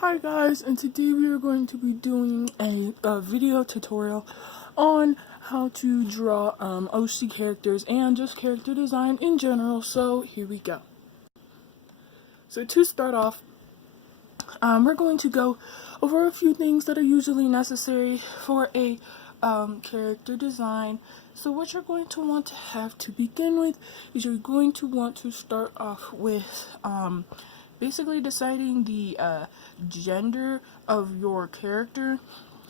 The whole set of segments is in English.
Hi guys, and today we are going to be doing a video tutorial on how to draw OC characters and just character design in general. So here we go. So to start off, we're going to go over a few things that are usually necessary for a character design. So what you're going to want to have to begin with is you're going to want to start off with basically deciding the gender of your character,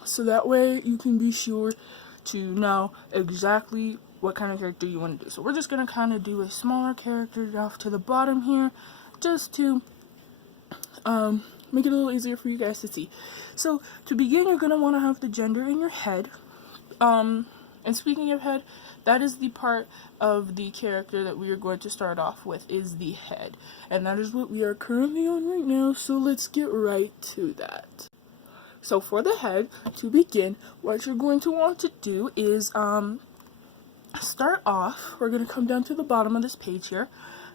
so that way you can be sure to know exactly what kind of character you want to do. So we're just going to kind of do a smaller character off to the bottom here, just to make it a little easier for you guys to see. So to begin, you're going to want to have the gender in your head. And speaking of head, that is the part of the character that we are going to start off with, is the head. And that is what we are currently on right now, so let's get right to that. So for the head, to begin, what you're going to want to do is start off, we're going to come down to the bottom of this page here,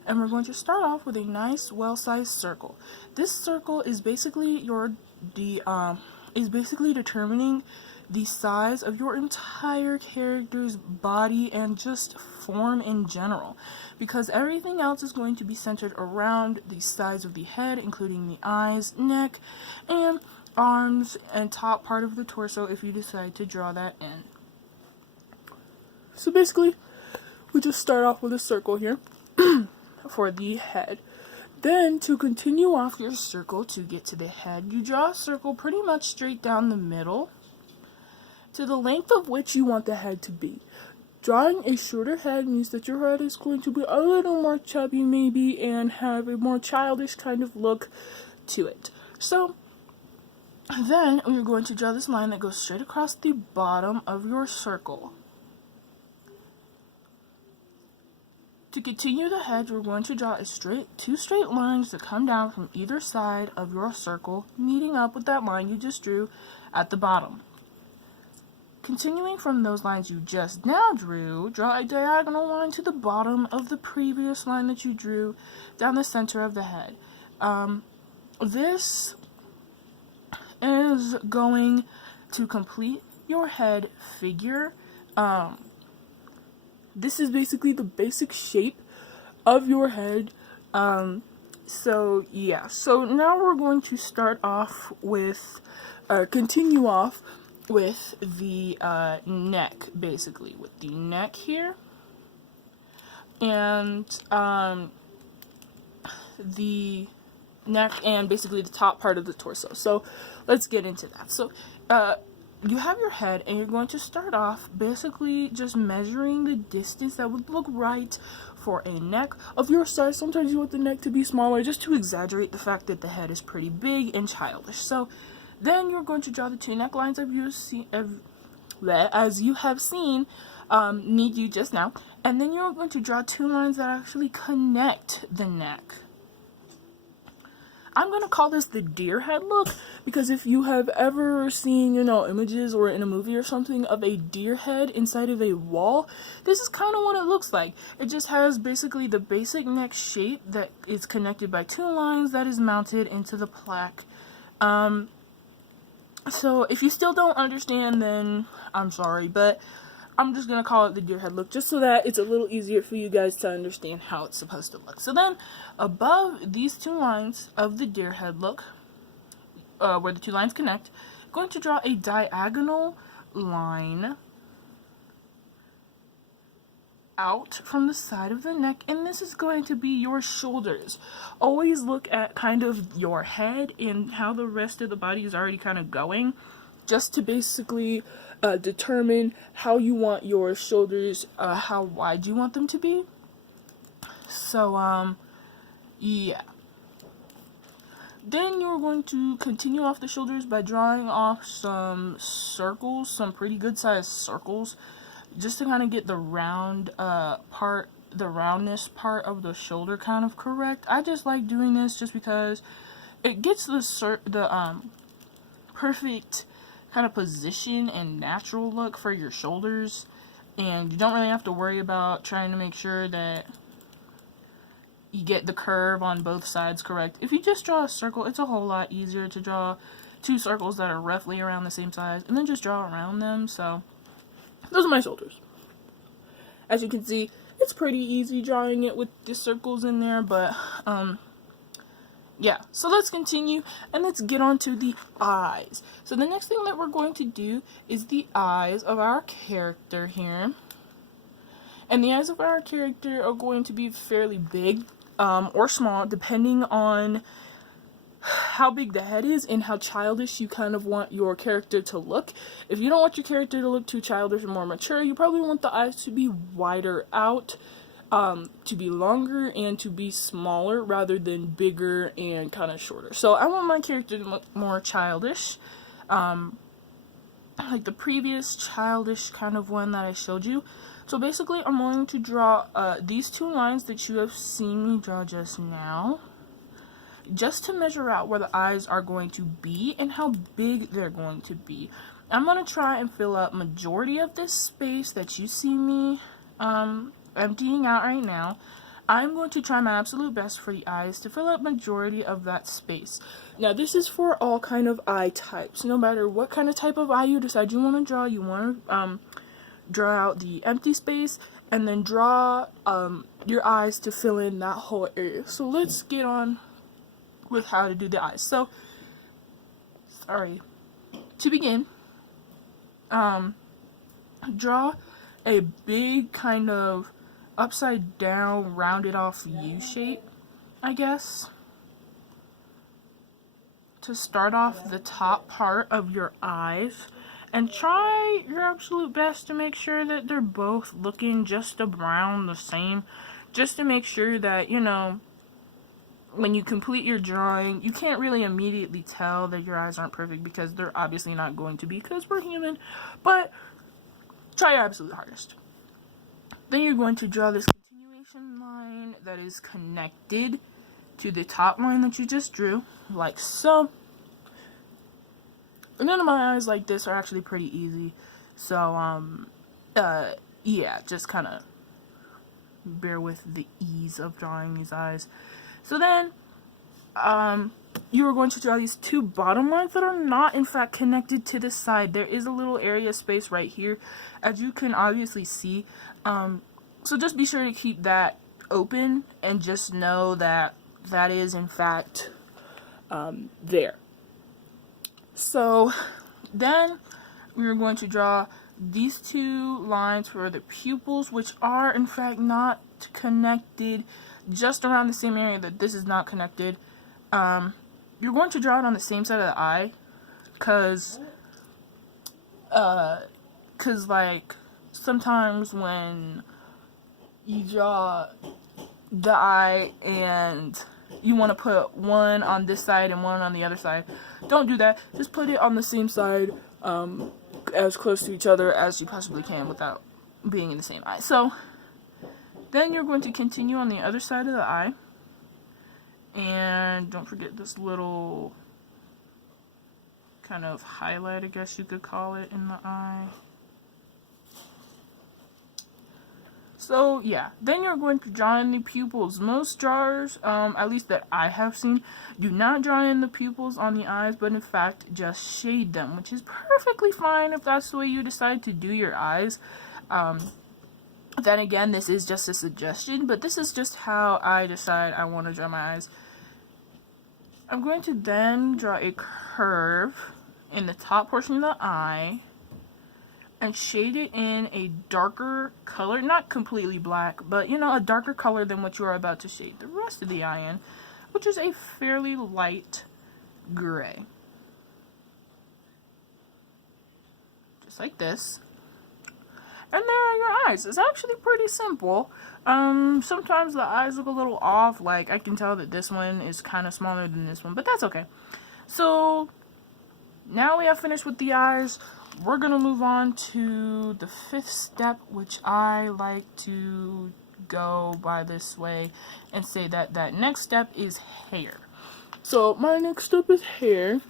and we're going to start off with a nice, well-sized circle. This circle is basically determining the size of your entire character's body and just form in general, because everything else is going to be centered around the size of the head, including the eyes, neck, and arms, and top part of the torso if you decide to draw that in. So basically, we just start off with a circle here for the head. Then, to continue off your circle to get to the head, you draw a circle pretty much straight down the middle to the length of which you want the head to be. Drawing a shorter head means that your head is going to be a little more chubby maybe and have a more childish kind of look to it. So then we're going to draw this line that goes straight across the bottom of your circle. To continue the head, we're going to draw two straight lines that come down from either side of your circle, meeting up with that line you just drew at the bottom. Continuing from those lines you just now drew, draw a diagonal line to the bottom of the previous line that you drew down the center of the head. This is going to complete your head figure. This is basically the basic shape of your head. So yeah, so now we're going to start off with, continue off with the neck, basically, with the neck here, and the neck and basically the top part of the torso. So let's get into that. So you have your head, and you're going to start off basically just measuring the distance that would look right for a neck of your size. Sometimes you want the neck to be smaller, just to exaggerate the fact that the head is pretty big and childish. So then you're going to draw the two necklines as you have seen me do just now, and then you're going to draw two lines that actually connect the neck. I'm going to call this the deer head look, because if you have ever seen, images or in a movie or something of a deer head inside of a wall, this is kind of what it looks like. It just has basically the basic neck shape that is connected by two lines that is mounted into the plaque. So if you still don't understand, then I'm sorry, but I'm just going to call it the deer head look, just so that it's a little easier for you guys to understand how it's supposed to look. So then, above these two lines of the deer head look, where the two lines connect, I'm going to draw a diagonal line out from the side of the neck, and this is going to be your shoulders. Always look at kind of your head and how the rest of the body is already kind of going, just to basically determine how you want your shoulders, how wide you want them to be. So yeah. Then you're going to continue off the shoulders by drawing off some circles, some pretty good sized circles, just to kind of get the roundness part of the shoulder kind of correct. I just like doing this just because it gets the perfect kind of position and natural look for your shoulders, and you don't really have to worry about trying to make sure that you get the curve on both sides correct. If you just draw a circle, it's a whole lot easier to draw two circles that are roughly around the same size, and then just draw around them. So those are my shoulders. As you can see, it's pretty easy drawing it with the circles in there, but yeah, so let's continue and let's get on to the eyes. So the next thing that we're going to do is the eyes of our character here. And the eyes of our character are going to be fairly big or small, depending on how big the head is and how childish you kind of want your character to look. If you don't want your character to look too childish and more mature, you probably want the eyes to be wider out, to be longer, and to be smaller rather than bigger and kind of shorter. So I want my character to look more childish, like the previous childish kind of one that I showed you. So basically, I'm going to draw these two lines that you have seen me draw just now, just to measure out where the eyes are going to be and how big they're going to be. I'm going to try and fill up majority of this space that you see me emptying out right now. I'm going to try my absolute best for the eyes to fill up majority of that space. Now this is for all kind of eye types. No matter what kind of type of eye you decide you want to draw, you want to draw out the empty space and then draw your eyes to fill in that whole area. So let's get on with how to do the eyes. So, to begin, draw a big kind of upside down rounded off U shape, I guess, to start off the top part of your eyes. And try your absolute best to make sure that they're both looking just around the same, just to make sure that, you know, when you complete your drawing, you can't really immediately tell that your eyes aren't perfect, because they're obviously not going to be, because we're human, but try your absolute hardest. Then you're going to draw this continuation line that is connected to the top line that you just drew, like so. And none of my eyes like this are actually pretty easy, so yeah, just kind of bear with the ease of drawing these eyes. So then you are going to draw these two bottom lines that are not in fact connected to the side. There is a little area space right here, as you can obviously see, so just be sure to keep that open and just know that that is in fact there. So then we are going to draw these two lines for the pupils, which are in fact not connected, just around the same area that this is not connected. You're going to draw it on the same side of the eye, cause like sometimes when you draw the eye and you want to put one on this side and one on the other side, don't do that. Just put it on the same side, as close to each other as you possibly can without being in the same eye. So then you're going to continue on the other side of the eye, and don't forget this little kind of highlight, I guess you could call it, in the eye. So yeah, then you're going to draw in the pupils. Most drawers, at least that I have seen, do not draw in the pupils on the eyes, but in fact just shade them, which is perfectly fine if that's the way you decide to do your eyes. Then again, this is just a suggestion, but this is just how I decide I want to draw my eyes. I'm going to then draw a curve in the top portion of the eye and shade it in a darker color, not completely black, but you know, a darker color than what you are about to shade the rest of the eye in, which is a fairly light gray. Just like this. And there are your eyes. It's actually pretty simple. Sometimes the eyes look a little off, like I can tell that this one is kind of smaller than this one, but that's okay. So now we have finished with the eyes. We're gonna move on to the fifth step, which I like to go by this way and say that that next step is hair. So my next step is hair.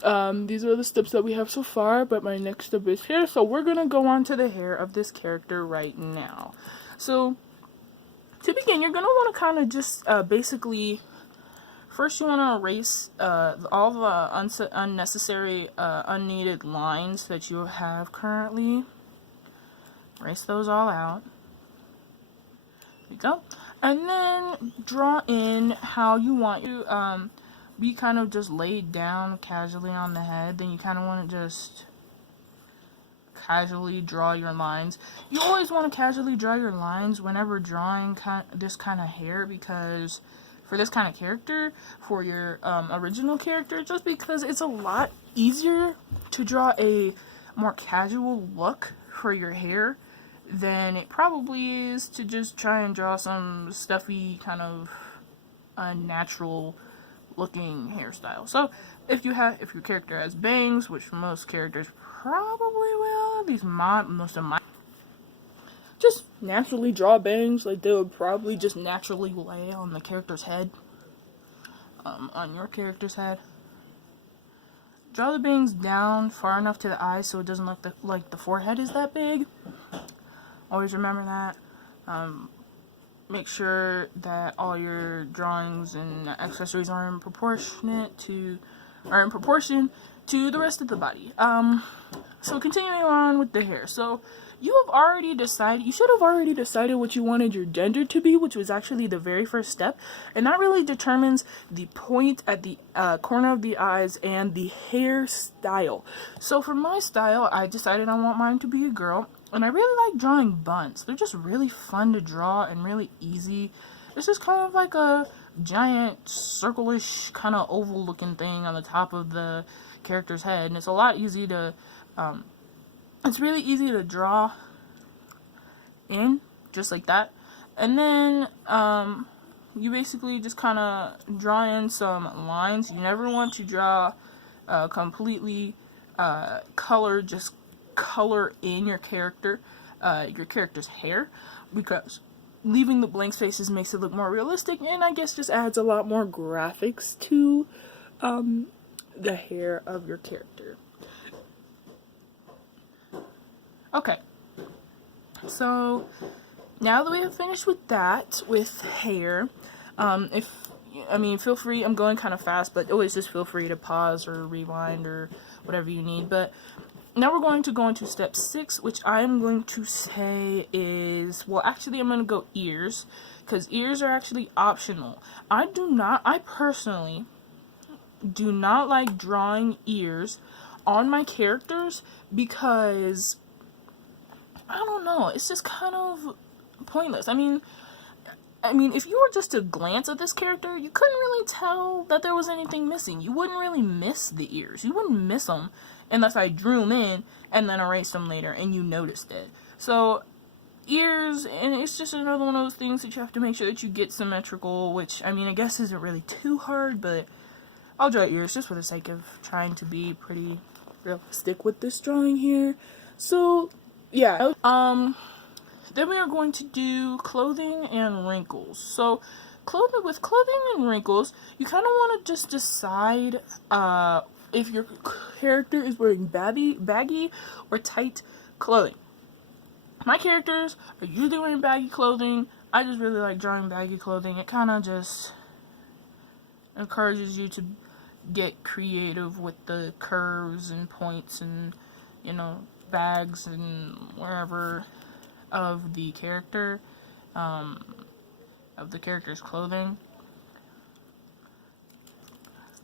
These are the steps that we have so far, but my next step is hair. So we're gonna go on to the hair of this character right now. So to begin, you're going to want to kind of just basically, first you want to erase all the unnecessary, unneeded lines that you have currently. Erase those all out. There you go. And then draw in how you want to be kind of just laid down casually on the head. Then you kind of want to just casually draw your lines. You always want to casually draw your lines whenever drawing this kind of hair, because for this kind of character, for your original character, just because it's a lot easier to draw a more casual look for your hair than it probably is to just try and draw some stuffy kind of unnatural looking hairstyle. So if your character has bangs, which most characters probably will, at least most of my, just naturally draw bangs like they would probably just naturally lay on the character's head, on your character's head. Draw the bangs down far enough to the eyes so it doesn't look like the forehead is that big. Always remember that. Make sure that all your drawings and accessories are in proportion to the rest of the body. So continuing on with the hair. So you should have already decided what you wanted your gender to be, which was actually the very first step. And that really determines the point at the corner of the eyes and the hairstyle. So for my style, I decided I want mine to be a girl. And I really like drawing buns. They're just really fun to draw and really easy. It's just kind of like a giant circle-ish kind of oval looking thing on the top of the character's head. And it's a lot easy to, it's really easy to draw in, just like that. And then, you basically just kind of draw in some lines. You never want to draw completely color in your character's hair, because leaving the blank spaces makes it look more realistic, and I guess just adds a lot more graphics to the hair of your character. Okay, so now that we have finished with that, with hair, feel free, I'm going kind of fast, but always just feel free to pause or rewind or whatever you need. But now we're going to go into step 6, which I am going to say is, well, actually I'm going to go ears, because ears are actually optional. I personally do not like drawing ears on my characters, because, I don't know, it's just kind of pointless. I mean, if you were just to glance at this character, you couldn't really tell that there was anything missing. You wouldn't really miss the ears. You wouldn't miss them unless I drew them in and then erased them later and you noticed it. So, ears, and it's just another one of those things that you have to make sure that you get symmetrical, which, I guess isn't really too hard, but I'll draw ears just for the sake of trying to be pretty realistic with this drawing here. So, yeah. Then we are going to do clothing and wrinkles. So, with clothing and wrinkles, you kind of want to just decide if your character is wearing baggy or tight clothing. My characters are usually wearing baggy clothing. I just really like drawing baggy clothing. It kind of just encourages you to get creative with the curves and points and, bags and wherever of the character, of the character's clothing.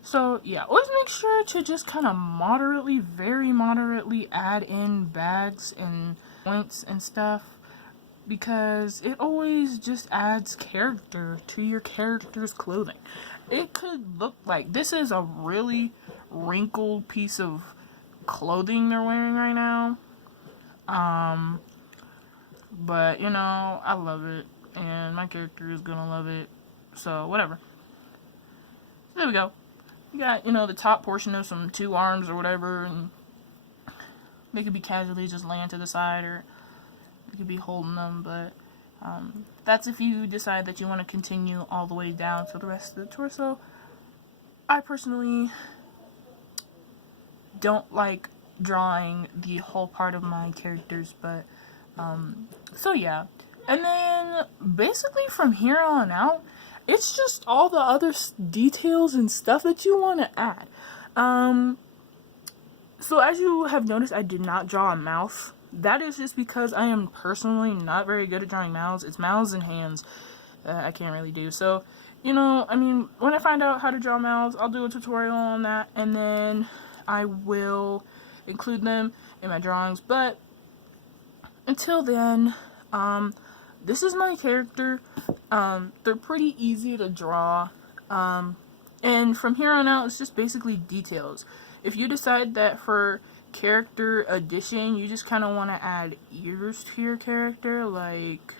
So, yeah, always make sure to just kind of very moderately add in bags and points and stuff, because it always just adds character to your character's clothing. It could look like this is a really wrinkled piece of clothing they're wearing right now. But, I love it, and my character is gonna love it, so whatever. So there we go. You got, the top portion of some 2 arms or whatever, and they could be casually just laying to the side, or you could be holding them, but that's if you decide that you want to continue all the way down to the rest of the torso. I personally don't like drawing the whole part of my characters, but so yeah, And then basically from here on out, it's just all the other details and stuff that you want to add. So as you have noticed, I did not draw a mouth. That is just because I am personally not very good at drawing mouths. It's mouths and hands I can't really do. So, you know, I mean, when I find out how to draw mouths, I'll do a tutorial on that, and then I will include them in my drawings. But until then, this is my character. They're pretty easy to draw. And from here on out, it's just basically details. If you decide that for character addition, you just kind of want to add ears to your character, like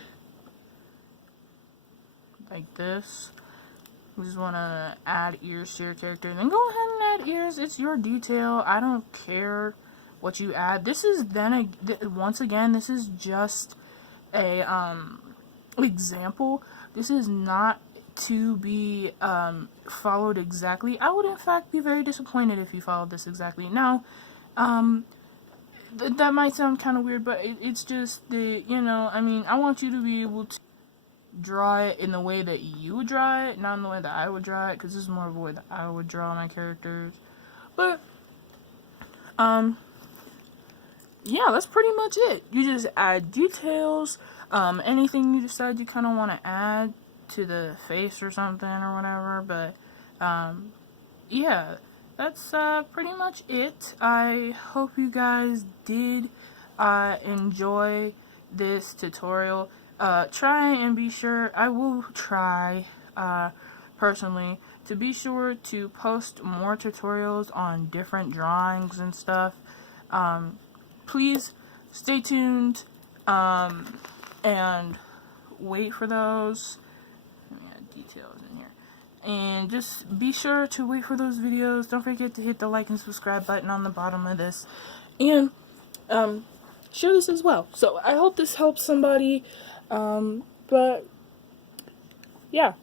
this. You just want to add ears to your character, then go ahead and add ears. It's your detail. I don't care what you add. This is once again, this is just a example. This is not to be followed exactly. I would in fact be very disappointed if you followed this exactly. Now, that might sound kind of weird, but it's just the, you know, I mean, I want you to be able to draw it in the way that you would draw it, not in the way that I would draw it, because this is more of a way that I would draw my characters. But yeah, that's pretty much it. You just add details, anything you decide you kind of want to add to the face or something or whatever. But yeah, that's pretty much it. I hope you guys did enjoy this tutorial. Try and be sure, I will try personally to be sure to post more tutorials on different drawings and stuff. Please stay tuned and wait for those. Let me add details in here. And just be sure to wait for those videos. Don't forget to hit the like and subscribe button on the bottom of this. And share this as well. So I hope this helps somebody. But yeah.